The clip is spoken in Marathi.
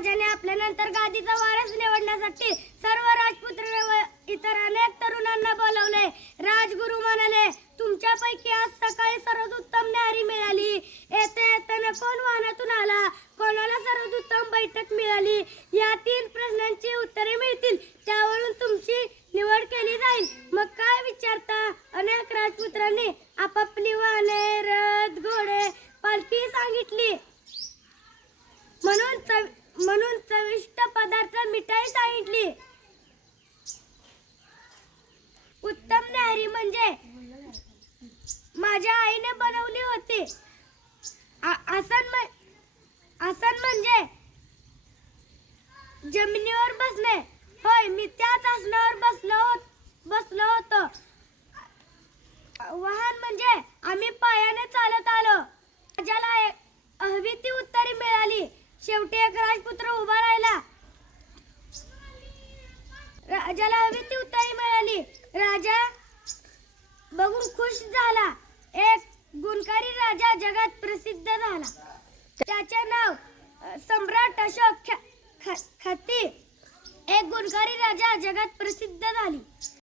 राजाने आपल्यानंतर गादीचा वारस निवडण्यासाठी सर्व राजपुत्र व इतर अनेक तरुणांना बोलवले. राजगुरू म्हणाले, तुमच्यापैकी आज सकाळी सर्वोत्तम न्याहारी मिळाली. येताना कोण वाहनातून आला, कोणाला सर्वोत्तम बैठक मिळाली, या 3 प्रश्नांची उत्तरे मिळतील. त्यावरून तुमची निवड केली जाईल. मग काय विचारता? अनेक राजपुत्रांनी आपापली वाहने, रथ, घोडे, पालखी सांगितली. म्हणून चविष्ट पदार्थ मिठाई सांगितली. उत्तम न्याहारी म्हणजे माझ्या आईने बनवली होती. आसन म्हणजे जमिनीवर बसणे. होय, मी त्याच आसनावर बसलो होतो. वाहन म्हणजे आम्ही पायाने चालत आलो. राजाला हवी ती उत्तरे मिळाली. शेवटी एक राजपुत्र उभा राहिला. राजाला हवी ती उत्तरे मिळाली. राजा बघून खुश झाला. एक गुणकारी राजा जगात प्रसिद्ध झाला. त्याचे नाव सम्राट अशोक ख्याती. एक गुणकारी राजा जगात प्रसिद्ध झाली.